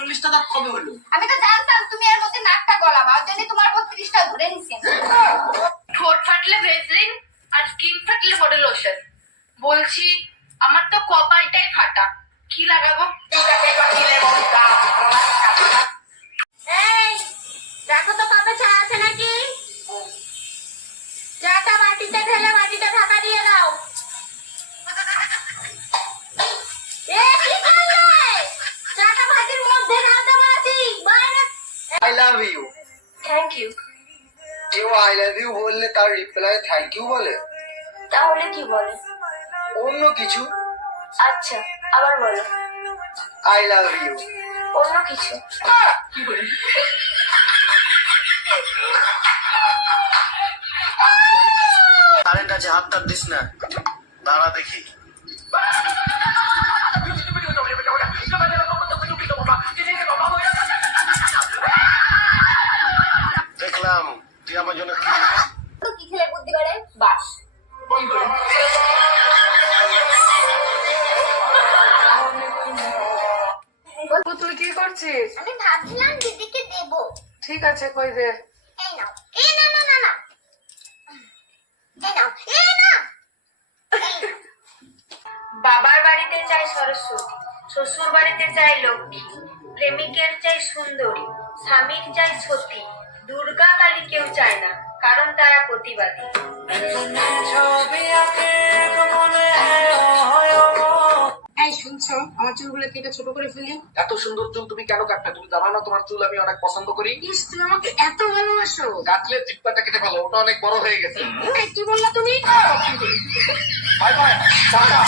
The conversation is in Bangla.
48টা দাঁত কবে হলো? আমি তো জানতাম তুমি এর মধ্যে নাকটা গলাবা, ওই জন্য তোমার 32টা ধরে নিছি। ঠোঁট ফাটলে ভেসলিন আর স্কিন ফাটলে বডি লোশন। বলছি আমার তো কপালটাই ফাটা, কি লাগাবো? এই দেখো তো কবে চা আছে নাকি? চাটা মাটিতে ঢেলে মাটিতে ঢাকা দিয়ে দাও। কি করলে? চাটা মাটির মধ্যে ঢালতে বলেছি। I love you. Thank you. কেউ আই লাভ ইউ বললে তার রিপ্লাই থ্যাংক ইউ বলে? তাহলে কি বলে? অন্য কিছু। আচ্ছা আবার বলো। I love you. অন্য কিছু। কারেন্ট আছে, হাত টাত দিস না, দাঁড়া দেখি। দেখলাম তুই আমার জন্য কি কি খেলে বুদ্ধি করে? বাস। তুই কি করছিস? আমি ভাবছিলাম দিদিকে দেব। ঠিক আছে, কই দে। এই নাও। এই না না না না। এই নাও। এই না। বাবার বাড়িতে চাই সরস্বতী, শ্বশুর বাড়িতে চাই লক্ষ্মী, প্রেমিকের চাই সুন্দরী, স্বামীর চাই সতী, দুর্গা কালী কেউ চায় না, কারণ তারা প্রতিবাদী। এই শুনছো, আমার চুলগুলো কেটে ছোট করে ফেলি। এত সুন্দর চুল তুমি কেন কাটবে? তুমি জানো না তোমার চুল আমি অনেক পছন্দ করি। ইস, তুমি আমাকে এত ভালোবাসো। কাটলে জিব্বাটা কেটে ফেলো, ওটা অনেক বড় হয়ে গেছে। এই, কি বললা তুমি? Bye bye, tata.